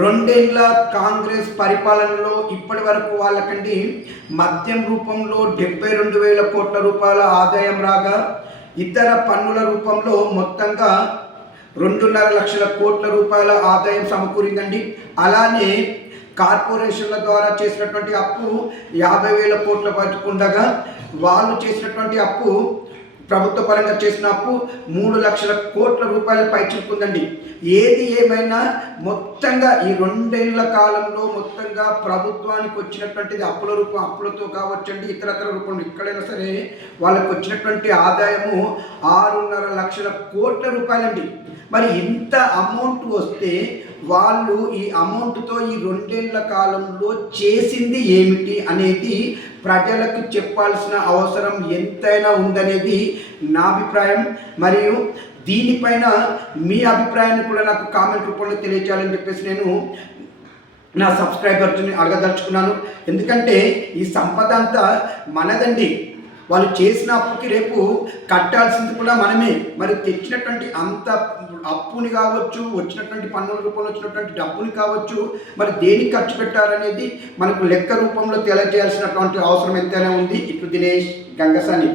రెండేళ్ల కాంగ్రెస్ పరిపాలనలో ఇప్పటి వరకు వాళ్ళకండి మద్యం రూపంలో 72,000 కోట్ల రూపాయల ఆదాయం రాగా, ఇతర పన్నుల రూపంలో మొత్తంగా 2.5 లక్షల కోట్ల రూపాయల ఆదాయం సమకూరిందండి. అలానే కార్పొరేషన్ల ద్వారా చేసినటువంటి అప్పు 50,000 కోట్ల వరకు ఉండగా, వాళ్ళు చేసినటువంటి అప్పు ప్రభుత్వ పరంగా చేసిన అప్పు 3 లక్షల కోట్ల రూపాయల పైచిలుకుందండి. ఏది ఏమైనా మొత్తంగా ఈ 2 ఏళ్ల కాలంలో మొత్తంగా ప్రభుత్వానికి వచ్చినటువంటిది అప్పులతో కావచ్చండి, ఇతరత్ర రూపంలో ఎక్కడైనా సరే వాళ్ళకి వచ్చినటువంటి ఆదాయము 6.5 లక్షల కోట్ల రూపాయలండి. మరి ఇంత అమౌంట్ వస్తే వాళ్ళు ఈ అమౌంట్తో ఈ 2 ఏళ్ల కాలంలో చేసింది ఏమిటి అనేది ప్రజలకు చెప్పాల్సిన అవసరం ఎంతైనా ఉందనేది నా అభిప్రాయం. మరియు దీనిపైన మీ అభిప్రాయాన్ని కూడా నాకు కామెంట్ రూపంలో తెలియచేయాలని చెప్పేసి నేను నా సబ్స్క్రైబర్స్ని అడగదలుచుకున్నాను. ఎందుకంటే ఈ సంపద అంతా మనదండి. వాళ్ళు చేసిన అప్పుకి రేపు కట్టాల్సింది కూడా మనమే. మరి తెచ్చినటువంటి అంత అప్పుని కావచ్చు, వచ్చినటువంటి పన్నుల రూపంలో వచ్చినటువంటి డబ్బుని కావచ్చు, మరి దేనికి ఖర్చు పెట్టారనేది మనకు లెక్క రూపంలో తెలియజేయాల్సినటువంటి అవసరం ఎంతైనా ఉంది. ఇటు దినేష్ గంగసాని.